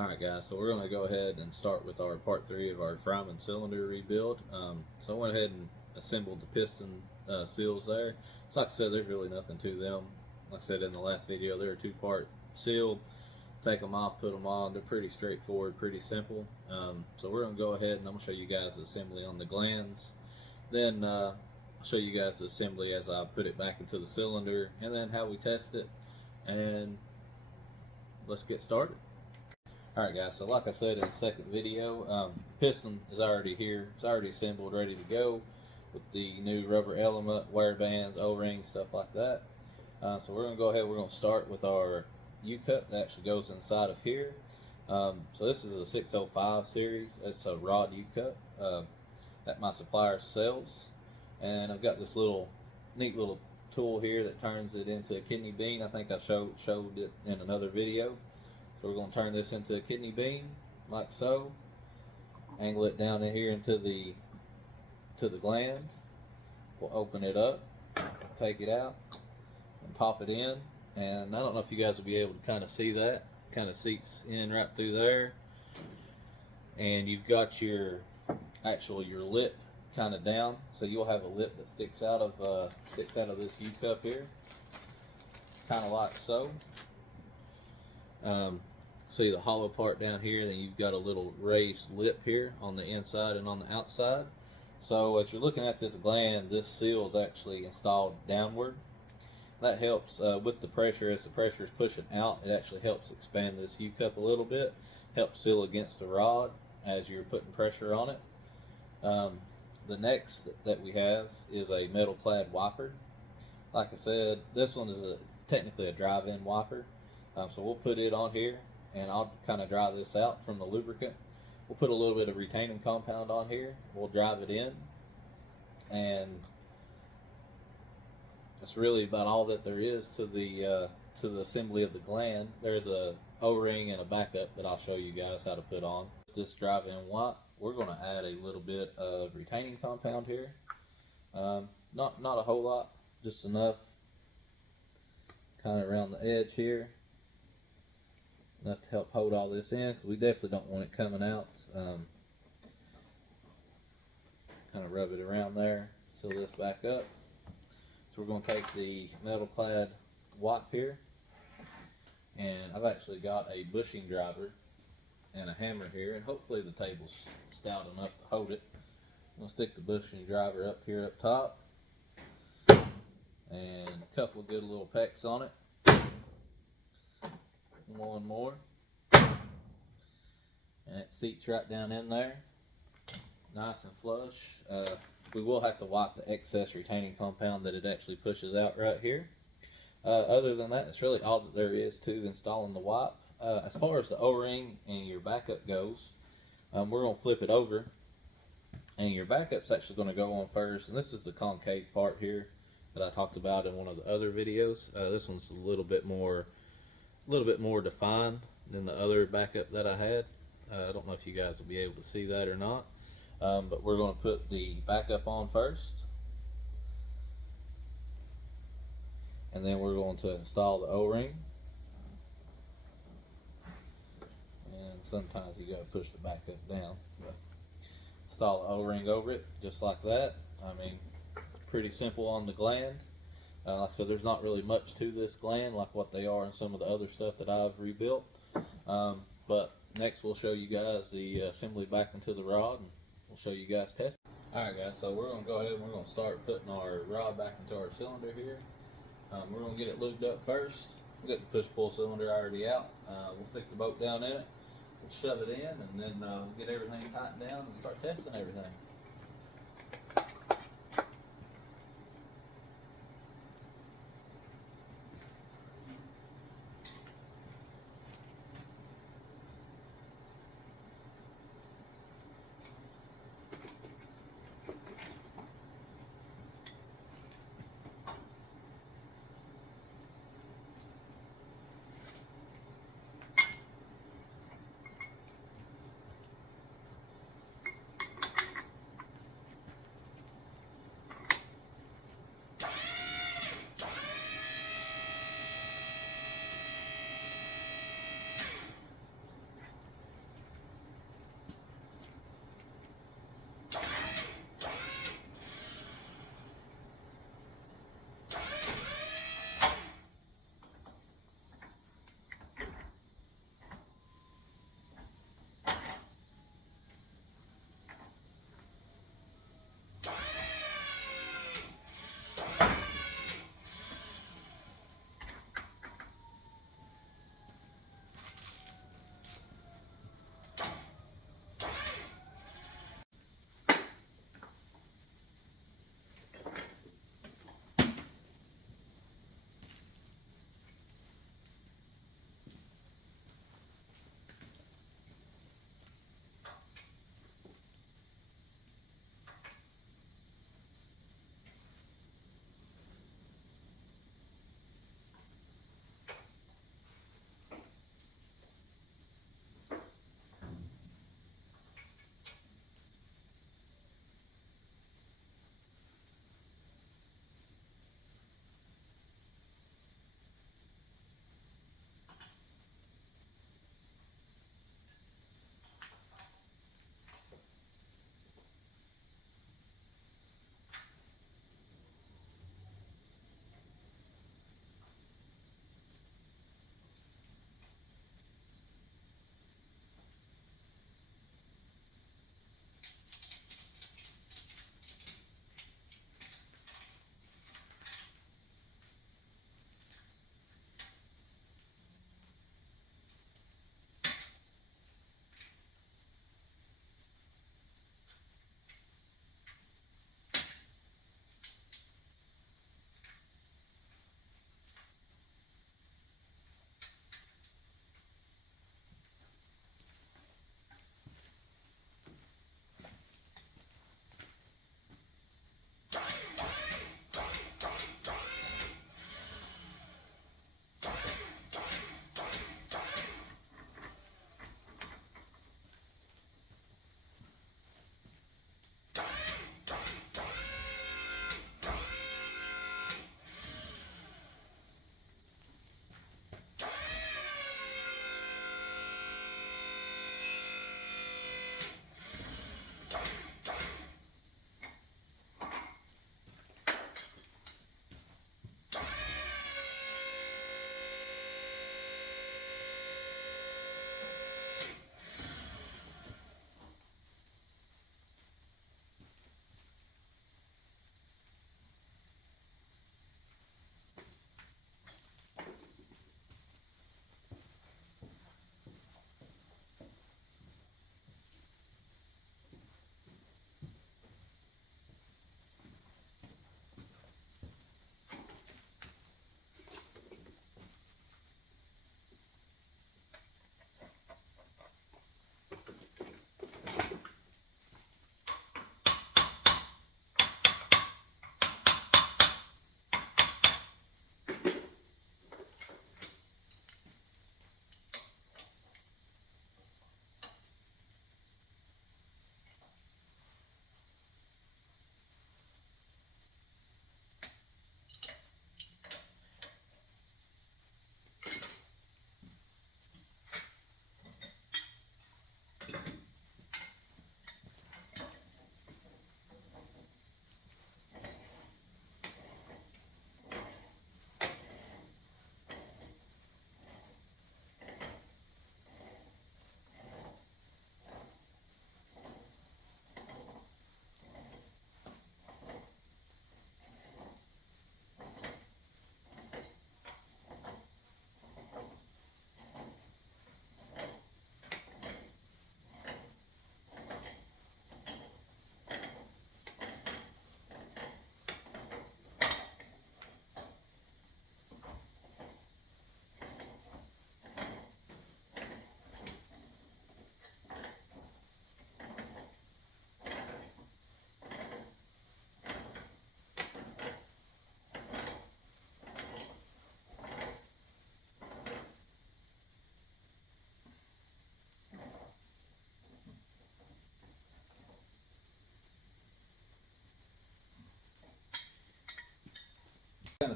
Alright guys, so we're going to go ahead and start with our part 3 of our Fray cylinder rebuild. So I went ahead and assembled the piston seals there. So like I said, there's really nothing to them. Like I said in the last video, they're a 2-part seal. Take them off, put them on. They're pretty straightforward, pretty simple. So we're going to go ahead and I'm going to show you guys the assembly on the glands. Then I'll show you guys the assembly as I put it back into the cylinder, and then how we test it. And let's get started. Alright guys, so like I said in the second video, piston is already here. It's already assembled, ready to go with the new rubber element, wear bands, O-rings, stuff like that. So we're going to go ahead, we're going to start with our U-cup that actually goes inside of here. So this is a 605 series. It's a rod U-cup that my supplier sells. And I've got this neat little tool here that turns it into a kidney bean. I think I showed it in another video. So we're going to turn this into a kidney bean, like so. Angle it down in here into the gland. We'll open it up, take it out, and pop it in. And I don't know if you guys will be able to kind of see that. Kind of seats in right through there. And you've got your lip kind of down, so you'll have a lip that sticks out of this U-cup here, kind of like so. See the hollow part down here, then you've got a little raised lip here on the inside and on the outside. So as you're looking at this gland, this seal is actually installed downward. That helps with the pressure. As the pressure is pushing out, it actually helps expand this U-cup a little bit, helps seal against the rod as you're putting pressure on it. The next that we have is a metal clad wiper. Like I said, this one is technically a drive-in wiper. So we'll put it on here, and I'll kind of dry this out from the lubricant. We'll put a little bit of retaining compound on here. We'll drive it in, and that's really about all that there is to the assembly of the gland. There's a O-ring and a backup that I'll show you guys how to put on. This drive-in wipe, we're going to add a little bit of retaining compound here. Not a whole lot, just enough, kind of around the edge here. Enough to help hold all this in, because we definitely don't want it coming out. Kind of rub it around there, seal this back up. So we're going to take the metal clad wipe here, and I've actually got a bushing driver and a hammer here, and hopefully the table's stout enough to hold it. I'm going to stick the bushing driver up here up top, and a couple of good little pecks on it. One more, and it seats right down in there, nice and flush. We will have to wipe the excess retaining compound that it actually pushes out right here. Other than that, it's really all that there is to installing the wipe. As far as the O-ring and your backup goes, we're going to flip it over, and your backup's actually going to go on first. And this is the concave part here that I talked about in one of the other videos. This one's a little bit more defined than the other backup that I had. I don't know if you guys will be able to see that or not, but we're going to put the backup on first, and then we're going to install the O-ring. And sometimes you got to push the backup down, but install the O-ring over it just like that. I mean, pretty simple on the gland. Like I said, there's not really much to this gland like what they are in some of the other stuff that I've rebuilt. But next we'll show you guys the assembly back into the rod, and we'll show you guys testing. Alright guys, so we're going to go ahead and we're going to start putting our rod back into our cylinder here. We're going to get it lubed up first. We'll get the push-pull cylinder already out. We'll stick the bolt down in it, we'll shove it in, and then we'll get everything tightened down and start testing everything.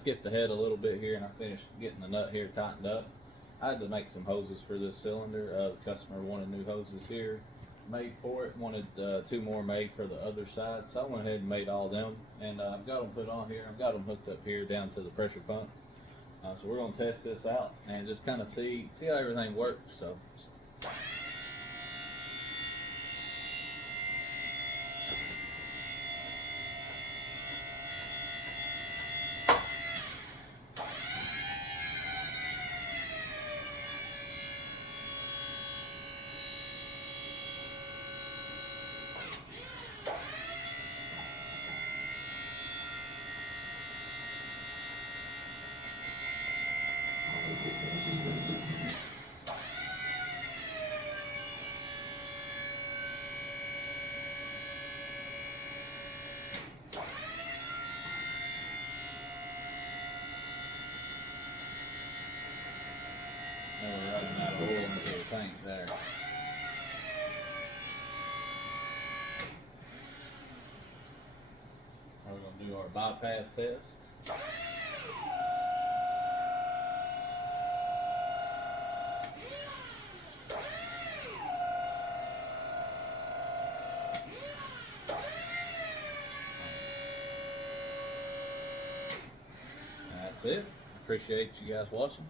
skipped ahead a little bit here, and I finished getting the nut here tightened up. I had to make some hoses for this cylinder. The customer wanted new hoses here made for it, wanted 2 more made for the other side, so I went ahead and made all of them, and I've got them put on here. I've got them hooked up here down to the pressure pump. So we're going to test this out and just kind of see how everything works. So. Now we're running out of oil into the tank there. We're going to do our bypass test. That's it. Appreciate you guys watching.